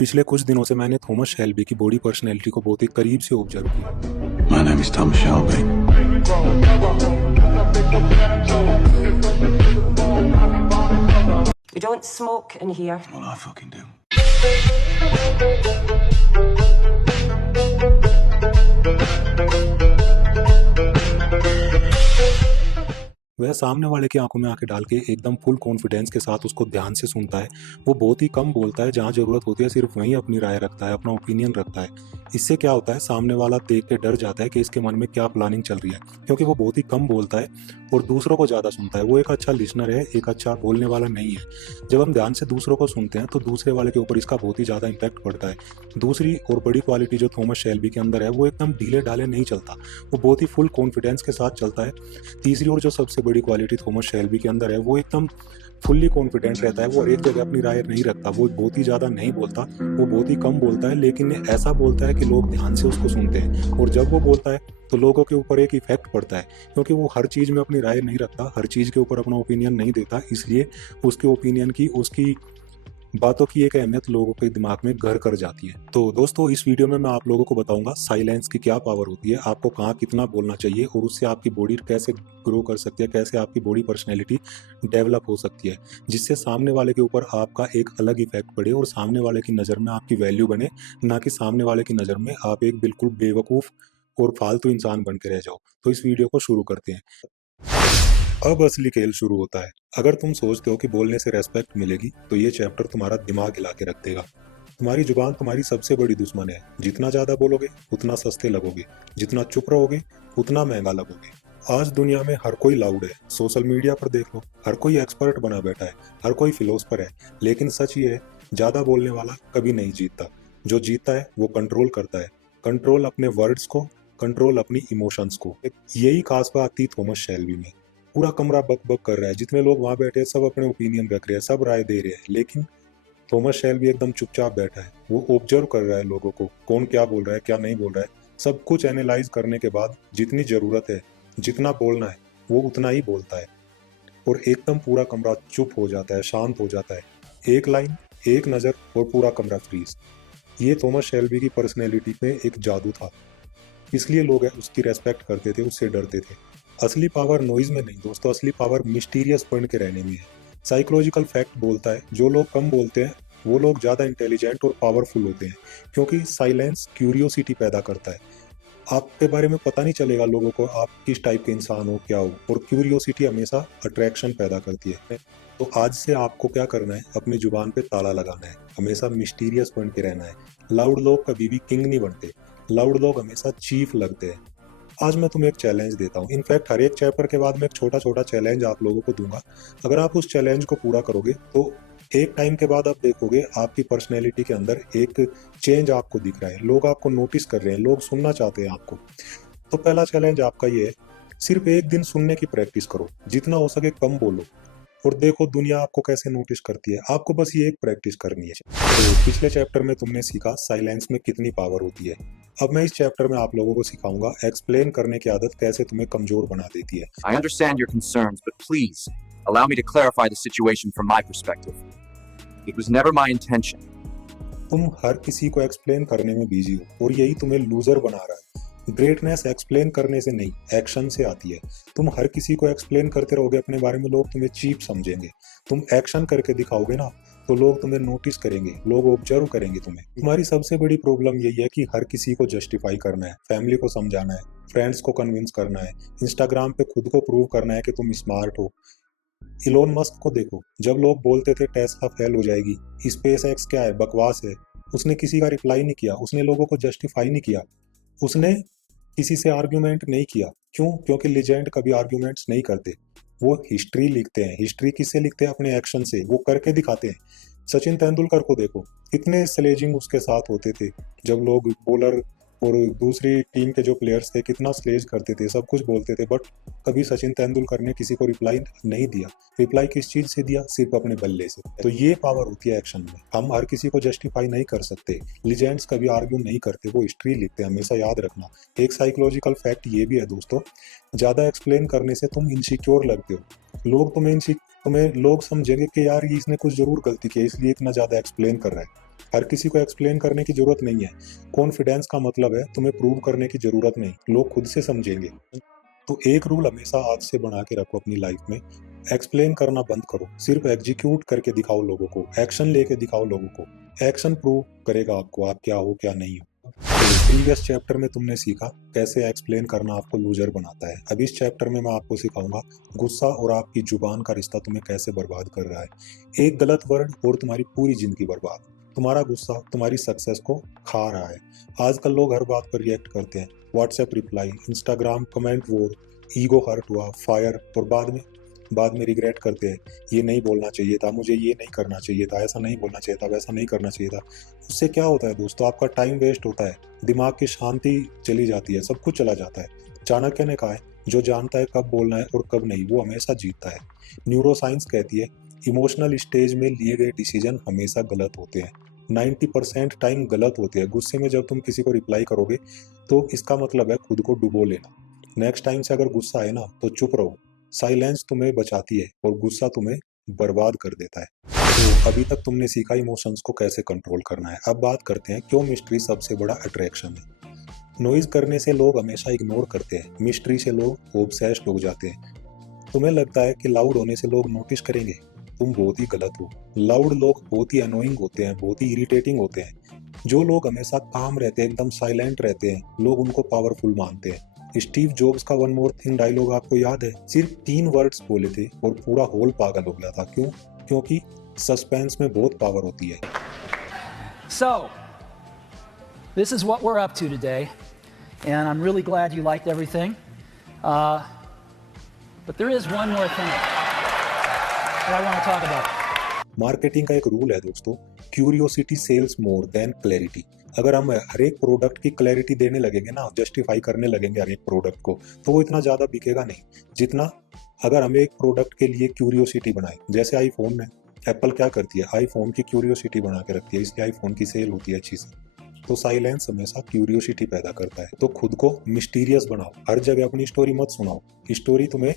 पिछले कुछ दिनों से मैंने थॉमस शेल्बी की बॉडी पर्सनैलिटी को बहुत ही करीब से ऑब्जर्व किया। My name is Thomas Shelby. We don't smoke in here. Well, I fucking do. वह सामने वाले की आंखों में आंखें डाल के एकदम फुल कॉन्फिडेंस के साथ उसको ध्यान से सुनता है। वो बहुत ही कम बोलता है, जहाँ ज़रूरत होती है सिर्फ वहीं अपनी राय रखता है, अपना ओपिनियन रखता है। इससे क्या होता है, सामने वाला देख के डर जाता है कि इसके मन में क्या प्लानिंग चल रही है, क्योंकि वो बहुत ही कम बोलता है और दूसरों को ज़्यादा सुनता है। वो एक अच्छा लिसनर है, एक अच्छा बोलने वाला नहीं है। जब हम ध्यान से दूसरों को सुनते हैं तो दूसरे वाले के ऊपर इसका बहुत ही ज़्यादा इम्पैक्ट पड़ता है। दूसरी और बड़ी क्वालिटी जो थॉमस शेल्बी के अंदर है, वो एकदम ढीले ढाले नहीं चलता, वो बहुत ही फुल कॉन्फिडेंस के साथ चलता है। तीसरी और जो सबसे बड़ी क्वालिटी थॉमस शेल्बी के अंदर है, वो एकदम फुल्ली कॉन्फिडेंट रहता है। वो एक जगह अपनी राय नहीं रखता, वो बहुत ही ज़्यादा नहीं बोलता, वो बहुत ही कम बोलता है, लेकिन ऐसा बोलता है कि लोग ध्यान से उसको सुनते हैं। और जब वो बोलता है तो लोगों के ऊपर एक इफेक्ट पड़ता है, क्योंकि वो हर चीज़ में अपनी राय नहीं रखता, हर चीज़ के ऊपर अपना ओपिनियन नहीं देता, इसलिए उसके ओपिनियन की, उसकी बातों की एक अहमियत लोगों के दिमाग में घर कर जाती है। तो दोस्तों, इस वीडियो में मैं आप लोगों को बताऊंगा साइलेंस की क्या पावर होती है, आपको कहाँ कितना बोलना चाहिए और उससे आपकी बॉडी कैसे ग्रो कर सकती है, कैसे आपकी बॉडी पर्सनैलिटी डेवलप हो सकती है, जिससे सामने वाले के ऊपर आपका एक अलग इफेक्ट पड़े और सामने वाले की नज़र में आपकी वैल्यू बने, ना कि सामने वाले की नज़र में आप एक बिल्कुल बेवकूफ़ और फालतू इंसान बन के रह जाओ। तो इस वीडियो को शुरू करते हैं। अब असली खेल शुरू होता है। अगर तुम सोचते हो कि बोलने से रेस्पेक्ट मिलेगी, तो ये चैप्टर तुम्हारा दिमाग हिला के रख देगा। तुम्हारी जुबान तुम्हारी सबसे बड़ी दुश्मन है। जितना ज्यादा बोलोगे उतना सस्ते लगोगे, जितना चुप रहोगे उतना महंगा लगोगे। आज दुनिया में हर कोई लाउड है। सोशल मीडिया पर देख लो, हर कोई एक्सपर्ट बना बैठा है, हर कोई फिलोसफर है, लेकिन सच ये है, ज्यादा बोलने वाला कभी नहीं जीतता। जो जीतता है वो कंट्रोल करता है, कंट्रोल अपने वर्ड्स को, कंट्रोल अपनी इमोशंस को। यही खास बात थी थॉमस शेल्बी में। पूरा कमरा बक बक कर रहा है, जितने लोग वहां बैठे हैं सब अपने ओपिनियन रख रहे हैं, सब राय दे रहे हैं, लेकिन थॉमस शेल्बी एकदम चुपचाप बैठा है। वो ऑब्जर्व कर रहा है लोगों को, कौन क्या बोल रहा है, क्या नहीं बोल रहा है। सब कुछ एनालाइज करने के बाद जितनी जरूरत है, जितना बोलना है, वो उतना ही बोलता है और एकदम पूरा कमरा चुप हो जाता है, शांत हो जाता है। एक लाइन, एक नज़र और पूरा कमरा फ्रीज। ये थॉमस शेल्बी की पर्सनैलिटी में एक जादू था, इसलिए लोग उसकी रेस्पेक्ट करते थे, उससे डरते थे। असली पावर नॉइज में नहीं दोस्तों, असली पावर मिस्टीरियस बन के रहने में है। साइकोलॉजिकल फैक्ट बोलता है, जो लोग कम बोलते हैं वो लोग ज़्यादा इंटेलिजेंट और पावरफुल होते हैं, क्योंकि साइलेंस क्यूरियोसिटी पैदा करता है। आपके बारे में पता नहीं चलेगा लोगों को आप किस टाइप के इंसान हो, क्या हो, और क्यूरियोसिटी हमेशा अट्रैक्शन पैदा करती है। तो आज से आपको क्या करना है, अपनी जुबान पे ताला लगाना है, हमेशा मिस्टीरियस बन के रहना है। लाउड लोग कभी भी किंग नहीं बनते, लाउड लोग हमेशा चीफ लगते हैं। आज मैं तुम्हें एक चैलेंज देता हूँ। इनफैक्ट हर एक चैप्टर के बाद मैं एक छोटा छोटा चैलेंज आप लोगों को दूंगा। अगर आप उस चैलेंज को पूरा करोगे तो एक टाइम के बाद आप देखोगे आपकी पर्सनैलिटी के अंदर एक चेंज आपको दिख रहा है, लोग आपको नोटिस कर रहे हैं, लोग सुनना चाहते हैं आपको। तो पहला चैलेंज आपका ये है, सिर्फ एक दिन सुनने की प्रैक्टिस करो, जितना हो सके कम बोलो और देखो दुनिया आपको कैसे नोटिस करती है। आपको बस ये एक प्रैक्टिस करनी है। तो पिछले चैप्टर में तुमने सीखा साइलेंस में कितनी पावर होती है। अब मैं इस चैप्टर में आप लोगों को सिखाऊंगा एक्सप्लेन करने की आदत कैसे तुम्हें कमजोर बना देती है। I understand your concerns, but please allow me to clarify the situation from my perspective. It was never my intention. तुम हर किसी को एक्सप्लेन करने में बिजी हो और यही तुम्हें लूजर बना रहा है। ग्रेटनेस एक्सप्लेन करने से नहीं, एक्शन से आती है। तुम हर किसी को एक्सप्लेन करते रहोगे अपने बारे में, लोग तुम्हें चीप समझेंगे। तुम एक्शन करके दिखाओगे ना, तो लोग तुम्हें नोटिस करेंगे, लोग ऑब्जर्व करेंगे तुम्हें। तुम्हारी सबसे बड़ी प्रॉब्लम यही है कि हर किसी को जस्टिफाई करना है, फैमिली को समझाना है, फ्रेंड्स को कन्विंस करना है, इंस्टाग्राम पे खुद को प्रूव करना है कि तुम स्मार्ट हो। इलोन मस्क को देखो, जब लोग बोलते थे टेस्ला फेल हो जाएगी, स्पेस एक्स क्या है, बकवास है, उसने किसी का रिप्लाई नहीं किया, उसने लोगों को जस्टिफाई नहीं किया, उसने किसी से आर्ग्यूमेंट नहीं किया। क्यों? क्योंकि लेजेंड कभी आर्ग्यूमेंट्स नहीं करते, वो हिस्ट्री लिखते हैं। हिस्ट्री किससे लिखते हैं? अपने एक्शन से, वो करके दिखाते हैं। सचिन तेंदुलकर को देखो, कितने स्लेजिंग उसके साथ होते थे, जब लोग बॉलर और दूसरी टीम के जो प्लेयर्स थे कितना स्लेज करते थे, सब कुछ बोलते थे, बट कभी सचिन तेंदुलकर ने किसी को रिप्लाई नहीं दिया। रिप्लाई किस चीज से दिया? सिर्फ अपने बल्ले से। तो ये पावर होती है एक्शन में। हम हर किसी को जस्टिफाई नहीं कर सकते, लीजेंड्स कभी आर्ग्यू नहीं करते, वो हिस्ट्री लिखते हैं, हमेशा याद रखना। एक साइकोलॉजिकल फैक्ट ये भी है दोस्तों, ज्यादा एक्सप्लेन करने से तुम इनसिक्योर लगते हो। लोग तुम्हें लोग समझेंगे कि यार ये इसने कुछ जरूर गलती की है, इसलिए इतना ज्यादा एक्सप्लेन कर रहा है। हर किसी को एक्सप्लेन करने की जरूरत नहीं है। कॉन्फिडेंस का मतलब है तुम्हें प्रूव करने की जरूरत नहीं, लोग खुद से समझेंगे। तो एक रूल हमेशा आज से बना के रखो अपनी लाइफ में, एक्सप्लेन करना बंद करो, सिर्फ एग्जीक्यूट करके दिखाओ लोगों को, एक्शन लेके दिखाओ लोगों को। एक्शन प्रूव करेगा आपको आप क्या हो क्या नहीं हो। तो प्रीवियस चैप्टर में तुमने सीखा कैसे एक्सप्लेन करना आपको लूजर बनाता है। अब इस चैप्टर में मैं आपको सिखाऊंगा गुस्सा और आपकी जुबान का रिश्ता तुम्हें कैसे बर्बाद कर रहा है। एक गलत वर्ड और तुम्हारी पूरी जिंदगी बर्बाद। तुम्हारा गुस्सा तुम्हारी सक्सेस को खा रहा है। आजकल लोग हर बात पर रिएक्ट करते हैं, व्हाट्सएप रिप्लाई, इंस्टाग्राम कमेंट वोर, ईगो हर्ट हुआ, फायर, और बाद में रिग्रेट करते हैं, ये नहीं बोलना चाहिए था, मुझे ये नहीं करना चाहिए था, ऐसा नहीं बोलना चाहिए था, वैसा नहीं करना चाहिए था। उससे क्या होता है दोस्तों, आपका टाइम वेस्ट होता है, दिमाग की शांति चली जाती है, सब कुछ चला जाता है। चाणक्य ने कहा है जो जानता है कब बोलना है और कब नहीं वो हमेशा जीतता है। न्यूरो साइंस कहती है इमोशनल स्टेज में लिए गए डिसीजन हमेशा गलत होते हैं। 90% टाइम गलत होते हैं। गुस्से में जब तुम किसी को रिप्लाई करोगे तो इसका मतलब है खुद को डुबो लेना। नेक्स्ट टाइम से अगर गुस्सा आए ना तो चुप रहो। साइलेंस तुम्हें बचाती है और गुस्सा तुम्हें बर्बाद कर देता है। तो अभी तक तुमने सीखा इमोशंस को कैसे कंट्रोल करना है। अब बात करते हैं क्यों मिस्ट्री सबसे बड़ा अट्रैक्शन है। नॉइज करने से लोग हमेशा इग्नोर करते हैं, मिस्ट्री से लोग ऑब्सेस्ड हो जाते हैं। तुम्हें लगता है कि लाउड होने से लोग नोटिस करेंगे, तुम बहुत ही गलत हो। लाउड लोग बहुत ही अनोइंग होते हैं, बहुत ही इरिटेटिंग होते हैं। जो लोग हमेशा काम रहते हैं, एकदम साइलेंट रहते हैं, लोग उनको पावरफुल मानते हैं। स्टीव जॉब्स का वन मोर थिंग डायलॉग आपको याद है? सिर्फ 3 वर्ड्स बोले थे और पूरा होल पागल हो गया था। क्यों? क्योंकि सस्पेंस में बहुत पावर होती है। So, this is what we're up to today, and I'm really glad you liked everything. But there is one more thing that I want to talk about. Marketing का एक रूल है दोस्तों, curiosity sells more than clarity. अगर हम हर एक product की clarity देने लगेंगे ना, जस्टिफाई करने लगेंगे हर एक प्रोडक्ट को, तो वो इतना ज़्यादा बिकेगा नहीं जितना अगर हम एक प्रोडक्ट के लिए क्यूरियोसिटी बनाए। जैसे आईफोन में एप्पल क्या करती है, आईफोन की क्यूरियोसिटी बना के रखती है, इसलिए आईफोन की सेल होती है अच्छी सी। तो साइलेंस हमेशा क्यूरियोसिटी पैदा करता है। तो खुद को मिस्टीरियस बनाओ, हर जगह अपनी स्टोरी मत सुनाओ। स्टोरी तुम्हें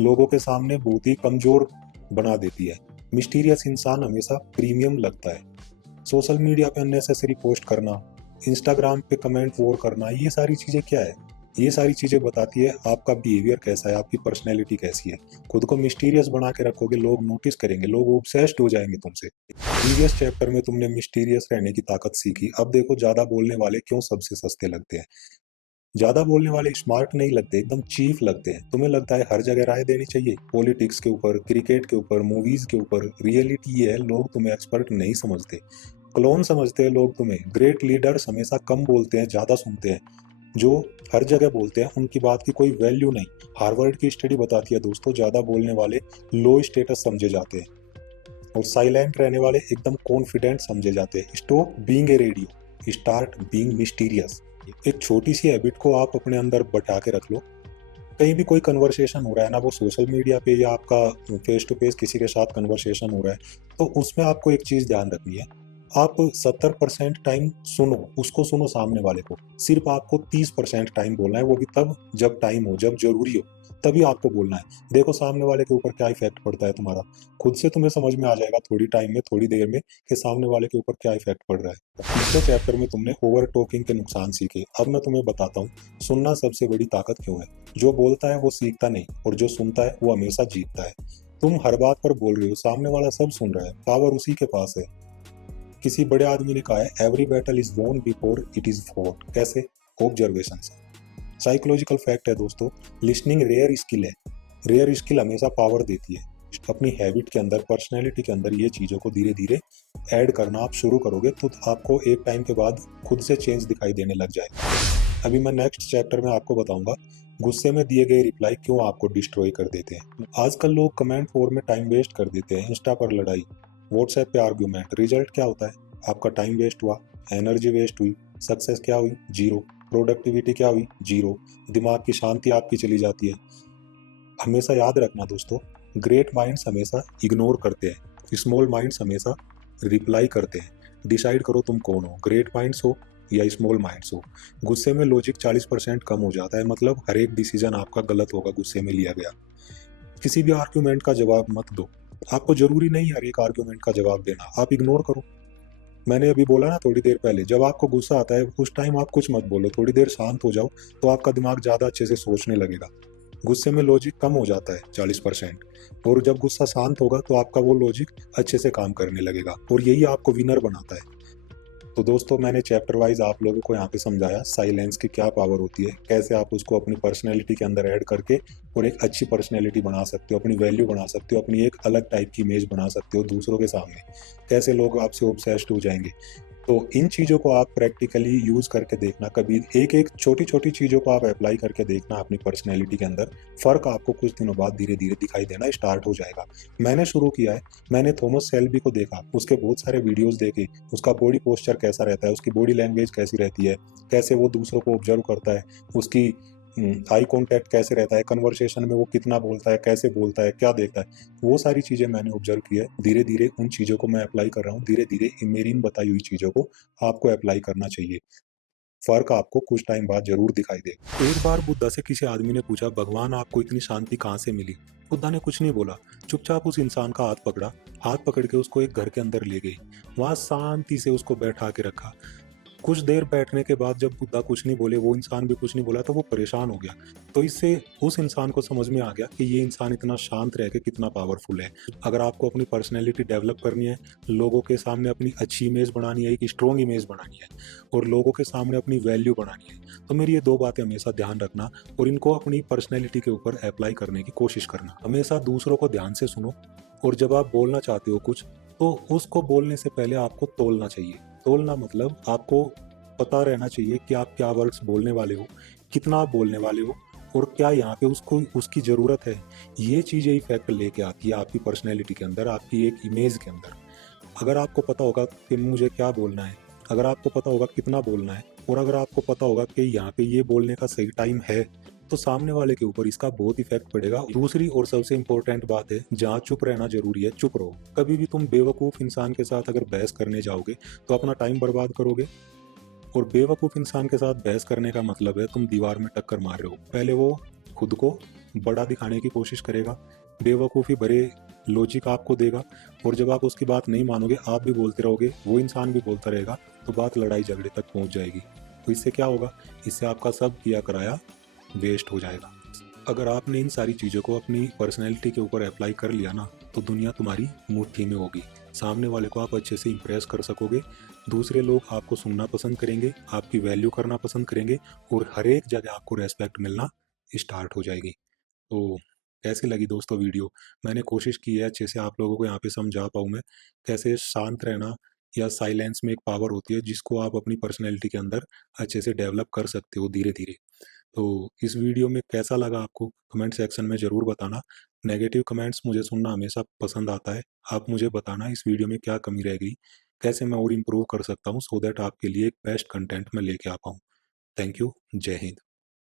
लोगों के सामने बहुत ही कमजोर बना देती है। मिस्टीरियस इंसान हमेशा प्रीमियम लगता है। सोशल मीडिया पे अननेसेसरी पोस्ट करना, इंस्टाग्राम पे कमेंट वॉर करना, ये सारी चीज़ें क्या है? ये सारी चीज़ें बताती है आपका बिहेवियर कैसा है, आपकी पर्सनैलिटी कैसी है। खुद को मिस्टीरियस बना के रखोगे, लोग नोटिस करेंगे, लोग ऑब्सेस्ड हो जाएंगे तुमसे। प्रीवियस चैप्टर में तुमने मिस्टीरियस रहने की ताकत सीखी। अब देखो ज़्यादा बोलने वाले क्यों सबसे सस्ते लगते हैं। ज़्यादा बोलने वाले स्मार्ट नहीं लगते, एकदम चीफ लगते हैं। तुम्हें लगता है हर जगह राय देनी चाहिए, पॉलिटिक्स के ऊपर, क्रिकेट के ऊपर, मूवीज के ऊपर। रियलिटी ये है लोग तुम्हें एक्सपर्ट नहीं समझते, क्लोन समझते हैं लोग तुम्हें। ग्रेट लीडर्स हमेशा कम बोलते हैं, ज़्यादा सुनते हैं। जो हर जगह बोलते हैं उनकी बात की कोई वैल्यू नहीं। हार्वर्ड की स्टडी बताती है दोस्तों, ज़्यादा बोलने वाले लो स्टेटस समझे जाते हैं और साइलेंट रहने वाले एकदम कॉन्फिडेंट समझे जाते हैं। Stop being a radio, start being mysterious. एक छोटी सी हैबिट को आप अपने अंदर बटा के रख लो। कहीं भी कोई कन्वर्सेशन हो रहा है ना, वो सोशल मीडिया पे या आपका फेस टू फेस किसी के साथ कन्वर्सेशन हो रहा है, तो उसमें आपको एक चीज़ ध्यान रखनी है। आप 70% टाइम सुनो, उसको सुनो सामने वाले को। सिर्फ आपको 30% टाइम बोलना है, वो भी तब जब टाइम हो, जब जरूरी हो, तभी आपको बोलना है। देखो सामने वाले के ऊपर क्या इफेक्ट पड़ता है तुम्हारा। खुद से तुम्हें समझ में आ जाएगा थोड़ी टाइम में, थोड़ी देर में, कि सामने वाले के ऊपर क्या इफेक्ट पड़ रहा है। पिछले चैप्टर में तुमने ओवर टॉकिंग के नुकसान सीखे। अब मैं तुम्हें बताता हूँ सुनना सबसे बड़ी ताकत क्यों है। जो बोलता है वो सीखता नहीं, और जो सुनता है वो हमेशा जीतता है। तुम हर बात पर बोल रहे हो, सामने वाला सब सुन रहा है, पावर उसी के पास है। किसी बड़े आदमी ने कहा है every battle is won before it is fought. कैसे? ऑब्जर्वेशन से। साइकोलॉजिकल फैक्ट है दोस्तों, लिसनिंग रेयर स्किल है। रेयर स्किल हमेशा पावर देती है। अपनी हैबिट के अंदर, पर्सनैलिटी के अंदर ये चीज़ों को धीरे धीरे ऐड करना आप शुरू करोगे तो आपको एक टाइम के बाद खुद से चेंज दिखाई देने लग जाएगा। अभी मैं नेक्स्ट चैप्टर में आपको बताऊंगा गुस्से में दिए गए रिप्लाई क्यों आपको डिस्ट्रॉय कर देते हैं। आजकल लोग कमेंट वॉर में टाइम वेस्ट कर देते हैं। इंस्टा पर लड़ाई, व्हाट्सएप पे आर्ग्यूमेंट, रिजल्ट क्या होता है? आपका टाइम वेस्ट हुआ, एनर्जी वेस्ट हुई, सक्सेस क्या हुई? जीरो। प्रोडक्टिविटी क्या हुई? जीरो। दिमाग की शांति आपकी चली जाती है। हमेशा याद रखना दोस्तों, ग्रेट माइंड्स हमेशा इग्नोर करते हैं, स्मॉल माइंड्स हमेशा रिप्लाई करते हैं। डिसाइड करो तुम कौन हो, ग्रेट माइंड्स हो या स्मॉल माइंड्स हो। गुस्से में लॉजिक 40% कम हो जाता है, मतलब हर एक डिसीजन आपका गलत होगा गुस्से में लिया गया। किसी भी आर्ग्यूमेंट का जवाब मत दो। आपको जरूरी नहीं हर एक आर्ग्यूमेंट का जवाब देना, आप इग्नोर करो। मैंने अभी बोला ना थोड़ी देर पहले, जब आपको गुस्सा आता है उस टाइम आप कुछ मत बोलो, थोड़ी देर शांत हो जाओ, तो आपका दिमाग ज़्यादा अच्छे से सोचने लगेगा। गुस्से में लॉजिक कम हो जाता है 40%, और जब गुस्सा शांत होगा तो आपका वो लॉजिक अच्छे से काम करने लगेगा, और यही आपको विनर बनाता है। तो दोस्तों, मैंने चैप्टर वाइज आप लोगों को यहाँ पे समझाया साइलेंस की क्या पावर होती है, कैसे आप उसको अपनी पर्सनैलिटी के अंदर ऐड करके और एक अच्छी पर्सनैलिटी बना सकते हो, अपनी वैल्यू बना सकते हो, अपनी एक अलग टाइप की इमेज बना सकते हो दूसरों के सामने। कैसे लोग आपसे ऑब्सेस्ड हो जाएंगे। तो इन चीज़ों को आप प्रैक्टिकली यूज़ करके देखना, कभी एक एक छोटी छोटी चीज़ों को आप अप्लाई करके देखना अपनी पर्सनैलिटी के अंदर। फ़र्क आपको कुछ दिनों बाद धीरे धीरे दिखाई देना स्टार्ट हो जाएगा। मैंने शुरू किया है, मैंने थॉमस शेल्बी को देखा, उसके बहुत सारे वीडियोस देखे, उसका बॉडी पोस्चर कैसा रहता है, उसकी बॉडी लैंग्वेज कैसी रहती है, कैसे वो दूसरों को ऑब्जर्व करता है, उसकी आई कांटेक्ट कैसे रहता है, कन्वर्सेशन में वो कितना बोलता है, कैसे बोलता है, क्या देखता है, वो सारी चीज़ें मैंने ऑब्जर्व की है। धीरे धीरे उन चीज़ों को मैं अप्लाई कर रहा हूँ, धीरे धीरे मेरी इन बताई हुई चीज़ों को आपको अप्लाई करना चाहिए। फ़र्क आपको कुछ टाइम बाद ज़रूर दिखाई देगा। एक बार बुद्धा से किसी आदमी ने पूछा, भगवान आपको इतनी शांति कहाँ से मिली? बुद्धा ने कुछ नहीं बोला, चुपचाप उस इंसान का हाथ पकड़ा, हाथ पकड़ के उसको एक घर के अंदर ले गई, वहाँ शांति से उसको बैठा के रखा। कुछ देर बैठने के बाद जब बुद्धा कुछ नहीं बोले, वो इंसान भी कुछ नहीं बोला, तो वो परेशान हो गया। तो इससे उस इंसान को समझ में आ गया कि ये इंसान इतना शांत रह के कितना पावरफुल है। अगर आपको अपनी पर्सनैलिटी डेवलप करनी है, लोगों के सामने अपनी अच्छी इमेज बनानी है, एक स्ट्रॉन्ग इमेज बनानी है, और लोगों के सामने अपनी वैल्यू बनानी है, तो मेरी ये 2 बातें हमेशा ध्यान रखना, और इनको अपनी पर्सनैलिटी के ऊपर अप्लाई करने की कोशिश करना। हमेशा दूसरों को ध्यान से सुनो, और जब आप बोलना चाहते हो कुछ, तो उसको बोलने से पहले आपको तोलना चाहिए। तोलना मतलब आपको पता रहना चाहिए कि आप क्या वर्ड्स बोलने वाले हो, कितना आप बोलने वाले हो, और क्या यहाँ पे उसको उसकी ज़रूरत है। ये चीज़ें इफ़ेक्ट लेके आती है आपकी पर्सनैलिटी के अंदर, आपकी एक इमेज के अंदर। अगर आपको पता होगा कि मुझे क्या बोलना है, अगर आपको पता होगा कितना बोलना है, और अगर आपको पता होगा कि यहाँ पे ये बोलने का सही टाइम है, तो सामने वाले के ऊपर इसका बहुत इफेक्ट पड़ेगा। दूसरी और सबसे इम्पोर्टेंट बात है, जहाँ चुप रहना जरूरी है, चुप रहो। कभी भी तुम बेवकूफ़ इंसान के साथ अगर बहस करने जाओगे तो अपना टाइम बर्बाद करोगे, और बेवकूफ़ इंसान के साथ बहस करने का मतलब है तुम दीवार में टक्कर मार रहे हो। पहले वो खुद को बड़ा दिखाने की कोशिश करेगा, बेवकूफ़ी भरे लॉजिक आपको देगा, और जब आप उसकी बात नहीं मानोगे, आप भी बोलते रहोगे, वो इंसान भी बोलता रहेगा, तो बात लड़ाई झगड़े तक पहुंच जाएगी। तो इससे क्या होगा? इससे आपका सब किया कराया वेस्ट हो जाएगा। अगर आपने इन सारी चीज़ों को अपनी पर्सनैलिटी के ऊपर अप्लाई कर लिया ना, तो दुनिया तुम्हारी मुट्ठी में होगी। सामने वाले को आप अच्छे से इम्प्रेस कर सकोगे, दूसरे लोग आपको सुनना पसंद करेंगे, आपकी वैल्यू करना पसंद करेंगे, और हर एक जगह आपको रेस्पेक्ट मिलना स्टार्ट हो जाएगी। तो कैसी लगी दोस्तों वीडियो? मैंने कोशिश की है अच्छे से आप लोगों को यहाँ पे समझा पाऊँ मैं, कैसे शांत रहना या साइलेंस में एक पावर होती है जिसको आप अपनी पर्सनैलिटी के अंदर अच्छे से डेवलप कर सकते हो धीरे-धीरे। तो इस वीडियो में कैसा लगा आपको, कमेंट सेक्शन में ज़रूर बताना। नेगेटिव कमेंट्स मुझे सुनना हमेशा पसंद आता है। आप मुझे बताना इस वीडियो में क्या कमी रह गई, कैसे मैं और इम्प्रूव कर सकता हूँ, सो दैट आपके लिए एक बेस्ट कंटेंट मैं लेके आ पाऊँ। Thank you. जय हिंद।